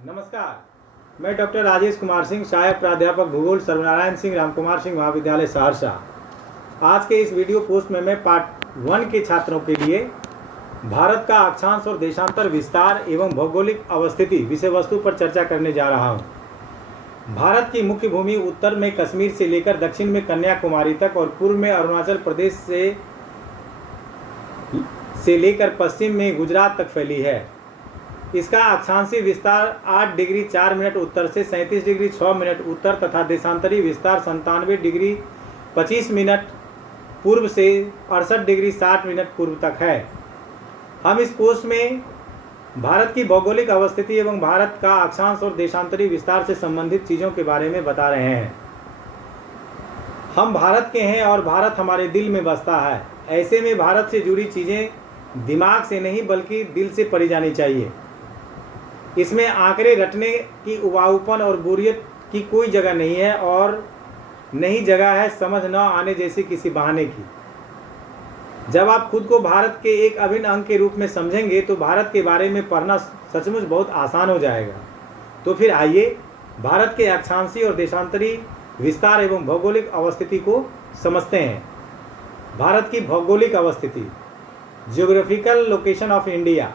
नमस्कार, मैं डॉक्टर राजेश कुमार सिंह, सहायक प्राध्यापक भूगोल, सर्वनारायण सिंह रामकुमार सिंह महाविद्यालय सहरसा। आज के इस वीडियो पोस्ट में मैं पार्ट 1 के छात्रों के लिए भारत का अक्षांश और देशांतर विस्तार एवं भौगोलिक अवस्थिति विषय वस्तु पर चर्चा करने जा रहा हूँ। भारत की मुख्य भूमि उत्तर में कश्मीर से लेकर दक्षिण में कन्याकुमारी तक और पूर्व में अरुणाचल प्रदेश से लेकर पश्चिम में गुजरात तक फैली है। इसका अक्षांशीय विस्तार 8 डिग्री 4 मिनट उत्तर से 37 डिग्री 6 मिनट उत्तर तथा देशांतरी विस्तार 97 डिग्री 25 मिनट पूर्व से 68 डिग्री 60 मिनट पूर्व तक है। हम इस पोस्ट में भारत की भौगोलिक अवस्थिति एवं भारत का अक्षांश और देशांतरी विस्तार से संबंधित चीज़ों के बारे में बता रहे हैं। हम भारत के हैं और भारत हमारे दिल में बसता है। ऐसे में भारत से जुड़ी चीज़ें दिमाग से नहीं बल्कि दिल से पढ़ी जानी चाहिए। इसमें आंकड़े रटने की उबाऊपन और बोरियत की कोई जगह नहीं है और नहीं जगह है समझ न आने जैसी किसी बहाने की। जब आप खुद को भारत के एक अभिन्न अंग के रूप में समझेंगे तो भारत के बारे में पढ़ना सचमुच बहुत आसान हो जाएगा। तो फिर आइए भारत के अक्षांशीय और देशांतरी विस्तार एवं भौगोलिक अवस्थिति को समझते हैं। भारत की भौगोलिक अवस्थिति, ज्योग्राफिकल लोकेशन ऑफ इंडिया।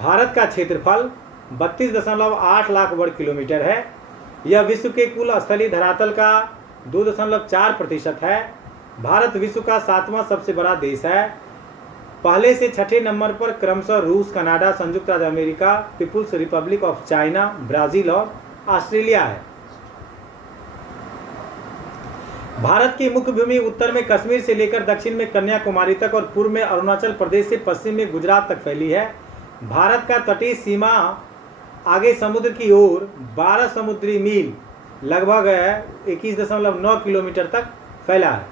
भारत का क्षेत्रफल 32.8 लाख वर्ग किलोमीटर है। यह विश्व के कुल स्थलीय धरातल का 2.4% है। भारत विश्व का 7वां सबसे बड़ा देश है। पहले से छठे नंबर पर क्रमशः रूस, कनाडा, संयुक्त राज्य अमेरिका, People's Republic of China, Brazil और ऑस्ट्रेलिया है। भारत की मुख्य भूमि उत्तर में कश्मीर से लेकर दक्षिण में कन्याकुमारी तक और पूर्व में अरुणाचल प्रदेश से पश्चिम में गुजरात तक फैली है। भारत का तटीय सीमा आगे समुद्र की ओर 12 समुद्री मील लगभग 21.9 किलोमीटर तक फैला है।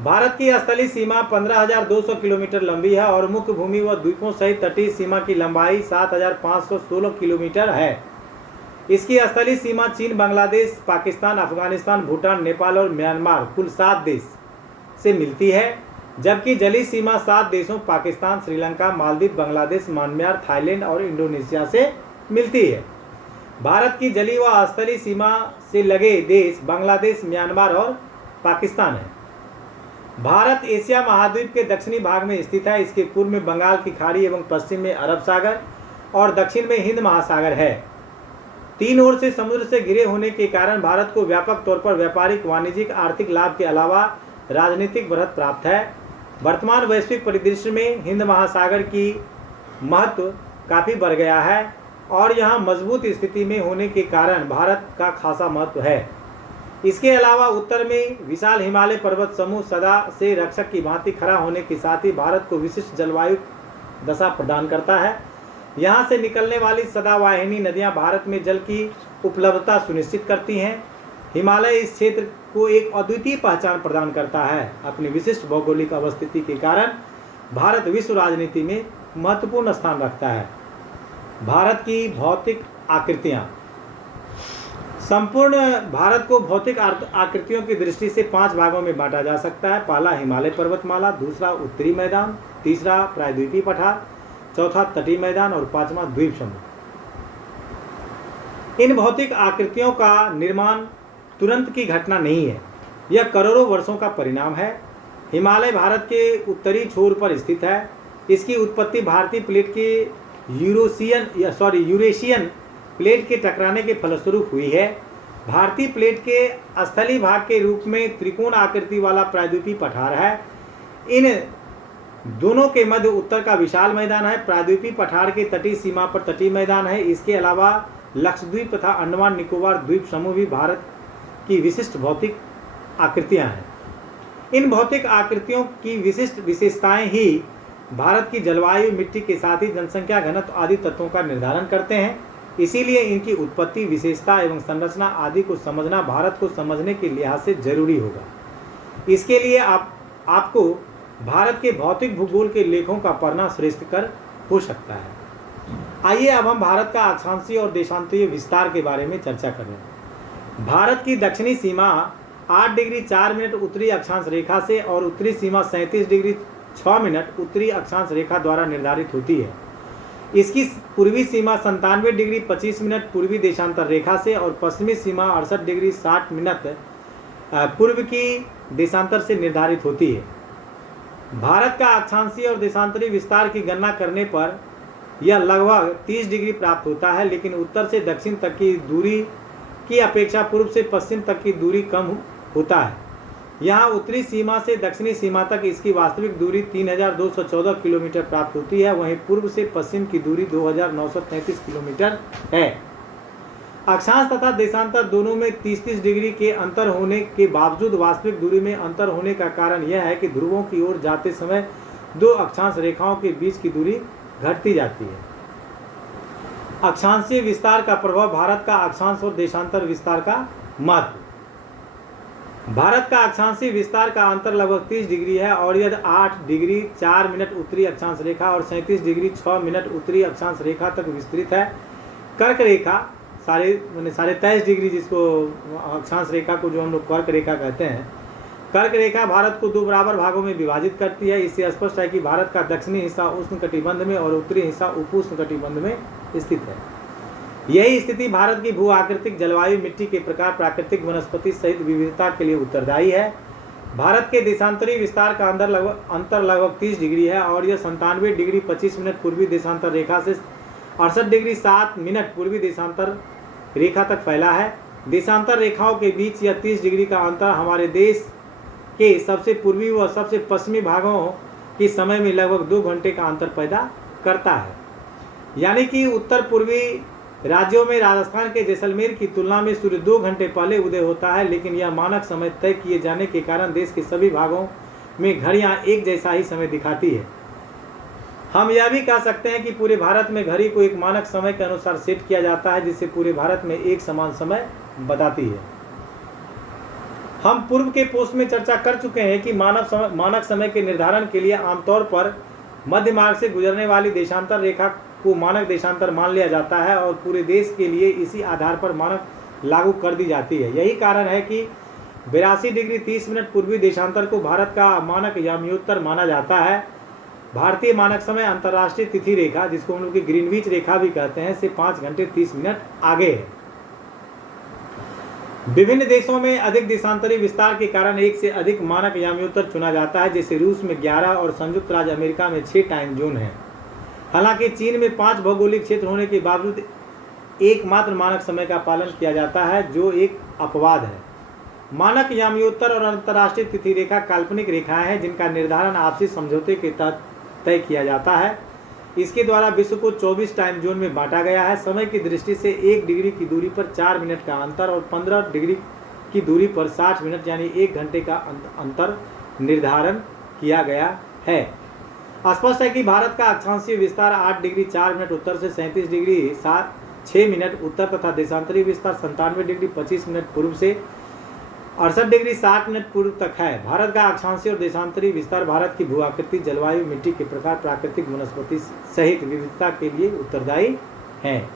भारत की स्थलीय सीमा 15,200 किलोमीटर लंबी है और मुख्य भूमि व द्वीपों सहित तटीय सीमा की लंबाई 7,516 किलोमीटर है। इसकी स्थलीय सीमा चीन, बांग्लादेश, पाकिस्तान, अफगानिस्तान, भूटान, नेपाल और म्यांमार कुल 7 देश से मिलती है, जबकि जलीय सीमा 7 देशों पाकिस्तान, श्रीलंका, मालदीव, बांग्लादेश, म्यांमार, थाईलैंड और इंडोनेशिया से मिलती है। भारत की जलीय व स्थलीय सीमा से लगे देश बांग्लादेश, म्यांमार और पाकिस्तान है। भारत एशिया महाद्वीप के दक्षिणी भाग में स्थित है। इसके पूर्व में बंगाल की खाड़ी एवं पश्चिम में अरब सागर और दक्षिण में हिंद महासागर है। 3 ओर से समुद्र से घिरे होने के कारण भारत को व्यापक तौर पर व्यापारिक, वाणिज्यिक, आर्थिक लाभ के अलावा राजनीतिक बढ़त प्राप्त है। वर्तमान वैश्विक परिदृश्य में हिंद महासागर की महत्व काफ़ी बढ़ गया है और यहाँ मजबूत स्थिति में होने के कारण भारत का खासा महत्व है। इसके अलावा उत्तर में विशाल हिमालय पर्वत समूह सदा से रक्षक की भांति खड़ा होने के साथ ही भारत को विशिष्ट जलवायु दशा प्रदान करता है। यहाँ से निकलने वाली सदावाहिनी नदियाँ भारत में जल की उपलब्धता सुनिश्चित करती हैं। हिमालय इस क्षेत्र को एक अद्वितीय पहचान प्रदान करता है। अपनी विशिष्ट भौगोलिक अवस्थिति के कारण भारत विश्व राजनीति में महत्वपूर्ण स्थान रखता है। भारत की भौतिक आकृतियाँ। संपूर्ण भारत को भौतिक आकृतियों की दृष्टि से 5 भागों में बांटा जा सकता है। पहला हिमालय पर्वतमाला, दूसरा उत्तरी मैदान, तीसरा प्रायद्वीपीय पठार, चौथा तटीय मैदान और 5वां द्वीप समूह। इन भौतिक आकृतियों का निर्माण तुरंत की घटना नहीं है, यह करोड़ों वर्षों का परिणाम है। हिमालय भारत के उत्तरी छोर पर स्थित है। इसकी उत्पत्ति भारतीय प्लेट के यूरेशियन प्लेट के टकराने के फलस्वरूप हुई है। भारतीय प्लेट के स्थलीय भाग के रूप में त्रिकोण आकृति वाला प्रायद्वीपीय पठार है। इन दोनों के मध्य उत्तर का विशाल मैदान है। प्रायद्वीपीय पठार के तटीय सीमा पर तटीय मैदान है। इसके अलावा लक्षद्वीप तथा अंडमान निकोबार द्वीप समूह भी भारत की विशिष्ट भौतिक आकृतियां हैं। इन भौतिक आकृतियों की विशिष्ट विशेषताएं ही भारत की जलवायु, मिट्टी के साथ ही जनसंख्या घनत्व आदि तत्वों का निर्धारण करते हैं। इसीलिए इनकी उत्पत्ति, विशेषता एवं संरचना आदि को समझना भारत को समझने के लिहाज से जरूरी होगा। इसके लिए आपको भारत के भौतिक भूगोल के लेखों का पढ़ना श्रेष्ठकर हो सकता है। आइए अब हम भारत का अक्षांशीय और देशांतीय विस्तार के बारे में चर्चा करें। भारत की दक्षिणी सीमा 8 डिग्री 4 मिनट उत्तरी अक्षांश रेखा से और उत्तरी सीमा 37 डिग्री 6 मिनट उत्तरी अक्षांश रेखा द्वारा निर्धारित होती है। इसकी पूर्वी सीमा 97 डिग्री 25 मिनट पूर्वी देशांतर रेखा से और पश्चिमी सीमा 68 डिग्री 60 मिनट पूर्व की देशांतर से निर्धारित होती है। भारत का अक्षांशीय और देशांतरी विस्तार की गणना करने पर यह लगभग 30 डिग्री प्राप्त होता है, लेकिन उत्तर से दक्षिण तक की दूरी की अपेक्षा पूर्व से पश्चिम तक की दूरी कम होता है। यहाँ उत्तरी सीमा से दक्षिणी सीमा तक इसकी वास्तविक दूरी 3214 किलोमीटर प्राप्त होती है, वहीं पूर्व से पश्चिम की दूरी 2933 किलोमीटर है। अक्षांश तथा देशांतर दोनों में 30-30 डिग्री के अंतर होने के बावजूद वास्तविक दूरी में अंतर होने का कारण यह है कि ध्रुवों की ओर जाते समय दो अक्षांश रेखाओं के बीच की दूरी घटती जाती है। अक्षांशीय विस्तार का प्रभाव, भारत का अक्षांश और देशांतर विस्तार का महत्व। भारत का अक्षांशीय विस्तार का अंतर लगभग 30 डिग्री है और यह 8 डिग्री 4 मिनट उत्तरी अक्षांश रेखा और 37 डिग्री 6 मिनट उत्तरी अक्षांश रेखा तक विस्तृत है। कर्क रेखा 23.5 डिग्री, जिसको अक्षांश रेखा को जो हम लोग कर्क रेखा कहते हैं, कर्क रेखा भारत को दो बराबर भागों में विभाजित करती है। इससे स्पष्ट है कि भारत का दक्षिणी हिस्सा उष्णकटिबंध में और उत्तरी हिस्सा उपोष्णकटिबंध में स्थित है। यही स्थिति भारत की भू आकृतिक जलवायु, मिट्टी के प्रकार, प्राकृतिक वनस्पति सहित विविधता के लिए उत्तरदायी है। भारत के देशांतरी विस्तार का अंतर लगभग 30 डिग्री है और यह 97 डिग्री 25 मिनट पूर्वी देशांतर रेखा से 68 डिग्री 7 मिनट पूर्वी देशांतर रेखा तक फैला है। देशांतर रेखाओं के बीच यह 30 डिग्री का अंतर हमारे देश के सबसे पूर्वी व सबसे पश्चिमी भागों के समय में लगभग 2 घंटे का अंतर पैदा करता है। यानी कि उत्तर पूर्वी राज्यों में राजस्थान के जैसलमेर की तुलना में सूर्य 2 घंटे पहले उदय होता है, लेकिन यह मानक समय तय किए जाने के कारण देश के सभी भागों में घड़ियां एक जैसा ही समय दिखाती है। हम यह भी कह सकते हैं कि पूरे भारत में घड़ी को एक मानक समय के अनुसार सेट किया जाता है, जिससे पूरे भारत में एक समान समय बताती है। हम पूर्व के पोस्ट में चर्चा कर चुके हैं कि मानक समय के निर्धारण के लिए आमतौर पर मध्य मार्ग से गुजरने वाली देशांतर रेखा को मानक देशांतर मान लिया जाता है और पूरे देश के लिए इसी आधार पर मानक लागू कर दी जाती है। यही कारण है कि 82 डिग्री 30 मिनट पूर्वी देशांतर को भारत का मानक याम्योत्तर माना जाता है। भारतीय मानक समय अंतर्राष्ट्रीय तिथि रेखा, जिसको हम लोग की ग्रीनविच रेखा भी कहते हैं, से 5 घंटे 30 मिनट आगे है। विभिन्न देशों में अधिक देशांतरी विस्तार के कारण एक से अधिक मानक याम्योत्तर चुना जाता है, जैसे रूस में 11 और संयुक्त राज्य अमेरिका में 6 टाइम जोन हैं। हालांकि चीन में 5 भौगोलिक क्षेत्र होने के बावजूद एकमात्र मानक समय का पालन किया जाता है, जो एक अपवाद है। मानक याम्योत्तर और अंतर्राष्ट्रीय तिथि रेखा काल्पनिक रेखाएं हैं, जिनका निर्धारण आपसी समझौते के तहत तय किया जाता है। इसके द्वारा विश्व को 24 टाइम जोन में बांटा गया है। समय की दृष्टि से 1 डिग्री की दूरी पर 4 मिनट का अंतर और 15 डिग्री की दूरी पर 60 मिनट यानी 1 घंटे का अंतर निर्धारण किया गया है। स्पष्ट है कि भारत का अक्षांशीय विस्तार 8 डिग्री 4 मिनट उत्तर से 37 डिग्री 6 मिनट उत्तर तथा देशांतरी विस्तार 97 डिग्री 25 मिनट पूर्व से 68 डिग्री 60 मिनट पूर्व तक है। भारत का अक्षांशीय और देशांतरी विस्तार भारत की भू आकृति, जलवायु, मिट्टी के प्रकार, प्राकृतिक वनस्पति सहित विविधता के लिए उत्तरदायी हैं।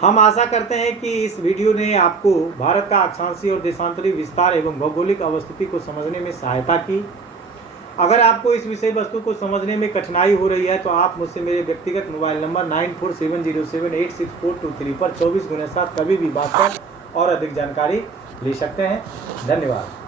हम आशा करते हैं कि इस वीडियो ने आपको भारत का अक्षांशीय और देशांतरी विस्तार एवं भौगोलिक अवस्थिति को समझने में सहायता की। अगर आपको इस विषय वस्तु को समझने में कठिनाई हो रही है तो आप मुझसे मेरे व्यक्तिगत मोबाइल नंबर 9470786423 पर 24x7 कभी भी बात कर और अधिक जानकारी ले सकते हैं। धन्यवाद।